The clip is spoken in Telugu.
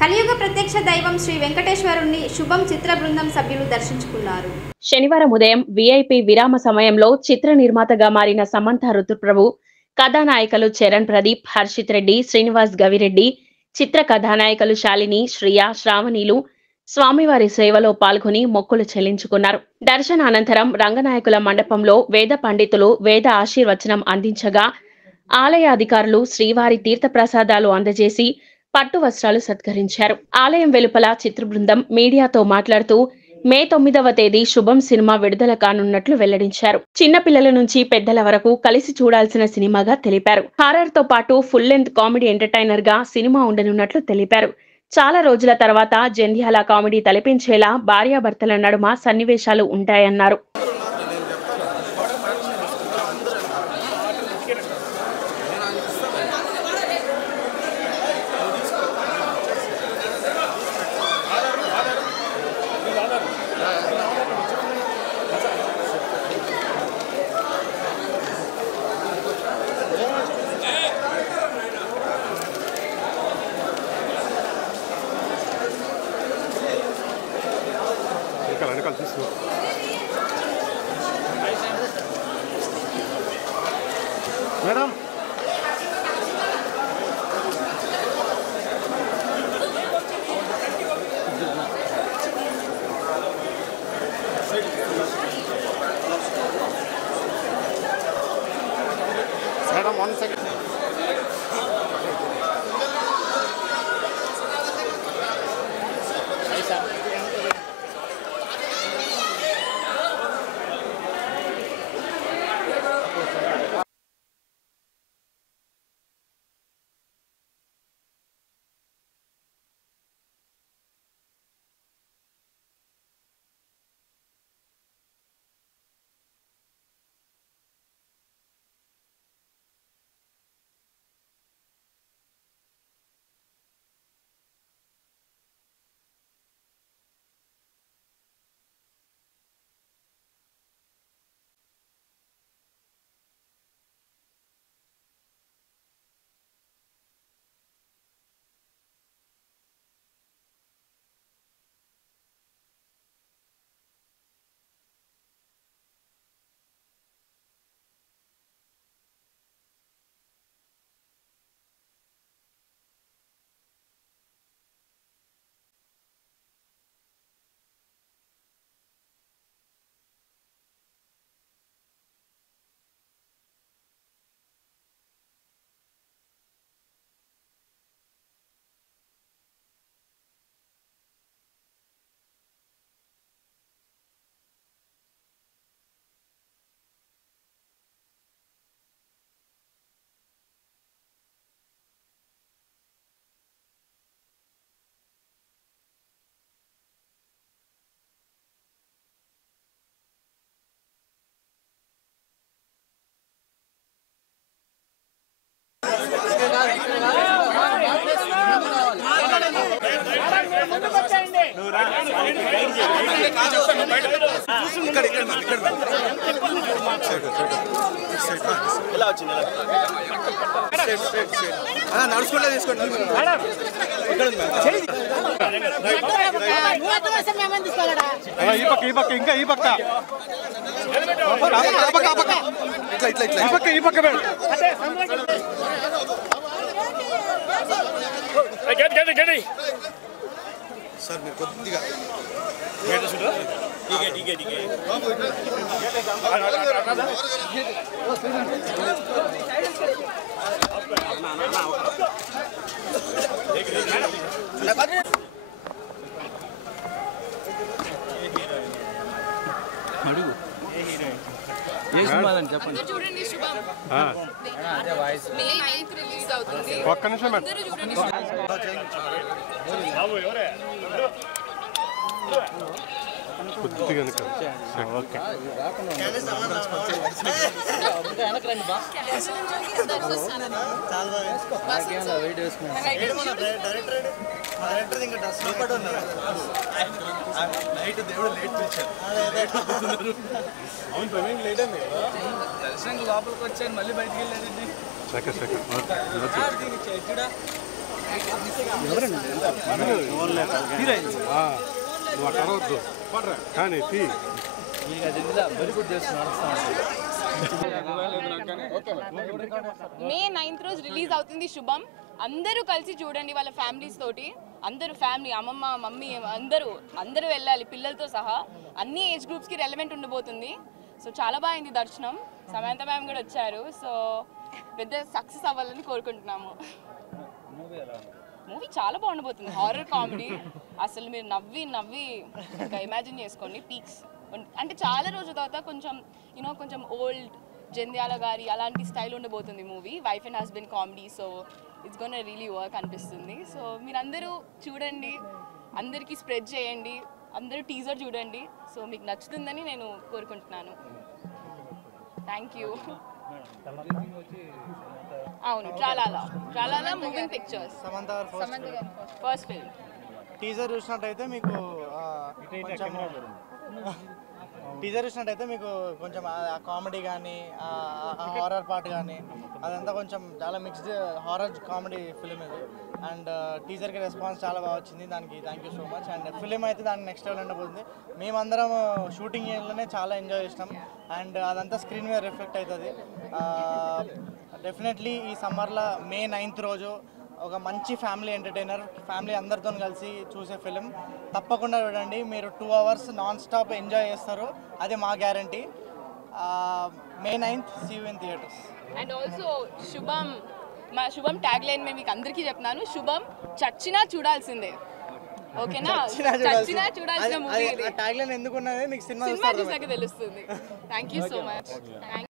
కలియుగ ప్రత్యక్ష దైవం శ్రీ వెంకటేశ్వరుని శుభం చిత్ర బృందం సభ్యులు దర్శించుకున్నారు. శనివారం ఉదయం వీఐపీ విరామ సమయంలో చిత్ర నిర్మాతగా మారిన సమంత రుతుప్రభు, కథానాయకులు చరణ్ ప్రదీప్, హర్షిత్ రెడ్డి, శ్రీనివాస్ గవిరెడ్డి, చిత్ర కథానాయకులు శాలిని, శ్రియ, శ్రావణిలు స్వామివారి సేవలో పాల్గొని మొక్కులు చెల్లించుకున్నారు. దర్శన అనంతరం రంగనాయకుల మండపంలో వేద పండితులు వేద ఆశీర్వచనం అందించగా ఆలయ అధికారులు శ్రీవారి తీర్థ ప్రసాదాలు అందజేసి పట్టు వస్త్రాలు సత్కరించారు. ఆలయం వెలుపల చిత్ర బృందం మీడియాతో మాట్లాడుతూ మే 9వ తేదీ శుభం సినిమా విడుదల కానున్నట్లు వెల్లడించారు. చిన్నపిల్లల నుంచి పెద్దల వరకు కలిసి చూడాల్సిన సినిమాగా తెలిపారు. హారర్ తో పాటు ఫుల్ లెంత్ కామెడీ ఎంటర్టైనర్ గా సినిమా ఉండనున్నట్లు తెలిపారు. చాలా రోజుల తర్వాత జంధ్యాల కామెడీ తలపించేలా భార్యాభర్తల నడుమ సన్నివేశాలు ఉంటాయన్నారు. మేడం మేడం 1 సెకండ్ నడుచుకుంటా తీసుకోండి. ఈ పక్క ఇంకా ఈ పక్క ఈ పక్క సార్ మీరు కొద్దిగా అడుగు ఏ సినిమా అని చెప్పండి. చూడండి శుభం మే 9th రిలీజ్ అవుతుంది. ఒక్క నిమిషం అందరూ చూడండి. కొద్దిగా ఓకే దేవుడు లేట్ పిలిచారు. అవును ప్రవీణ్ లేట్ అండి. దర్శనం లోపలికి వచ్చాను మళ్ళీ బయటికి వెళ్ళాడండి. మే 9th రోజు రిలీజ్ అవుతుంది శుభం. అందరూ కలిసి చూడండి వాళ్ళ ఫ్యామిలీస్ తోటి. అందరూ ఫ్యామిలీ, అమ్మమ్మ, మమ్మీ అందరూ వెళ్ళాలి పిల్లలతో సహా. అన్ని ఏజ్ గ్రూప్స్కి రెలవెంట్ ఉండబోతుంది. సో చాలా బాగుంది దర్శనం. సమంత మ్యామ్ కూడా వచ్చారు. సో పెద్ద సక్సెస్ అవ్వాలని కోరుకుంటున్నాము. మూవీ చాలా బాగుండబోతుంది. Horror comedy. అసలు మీరు నవ్వి ఇంకా ఇమాజిన్ చేసుకోండి పీక్స్. అంటే చాలా రోజుల తర్వాత కొంచెం ఓల్డ్ జంధ్యాల గారి అలాంటి స్టైల్ ఉండబోతుంది movie. Wife and husband comedy. So it's gonna really work అనిపిస్తుంది. సో మీరందరూ చూడండి, అందరికీ స్ప్రెడ్ చేయండి, అందరూ టీజర్ చూడండి. సో మీకు నచ్చుతుందని నేను కోరుకుంటున్నాను. Thank you. అవును, ట్రాలాలా మూవింగ్ పిక్చర్స్. సమంత గారి ఫస్ట్ ఫిల్మ్. టీజర్ చూసినట్టయితే మీకు కొంచెం ఆ కామెడీ కానీ హారర్ పార్ట్ కానీ అదంతా కొంచెం చాలా మిక్స్డ్ హారర్ కామెడీ ఫిలిం ఇది. అండ్ టీజర్కి రెస్పాన్స్ చాలా బాగా వచ్చింది. దానికి thank you so much. And film అయితే దానికి నెక్స్ట్ లెవెల్ ఉండబోతుంది. మేమందరం షూటింగ్ ఏరియాలోనే చాలా ఎంజాయ్ చేసినాం. అండ్ అదంతా స్క్రీన్ మీద రిఫ్లెక్ట్ అవుతుంది. డెఫినెట్లీ ఈ సమ్మర్లో మే 9th రోజు ఒక మంచి ఫ్యామిలీ ఎంటర్టైనర్, ఫ్యామిలీ అందరితో కలిసి చూసే ఫిలిం తప్పకుండా చూడండి. మీరు 2 hours నాన్ స్టాప్ ఎంజాయ్ చేస్తారు, అదే మా guarantee. May 9th see you in theatres. And also Subham tag line మేము మీకు అందరికీ చెప్తున్నాను. శుభం చచ్చినా చూడాల్సిందే. ఓకేనా? చచ్చినా చూడాల్సిన మూవీ. ట్యాగ్ లైన్ ఎందుకున్నది మీకు సినిమా చూసాక తెలుస్తుంది. Thank you so much.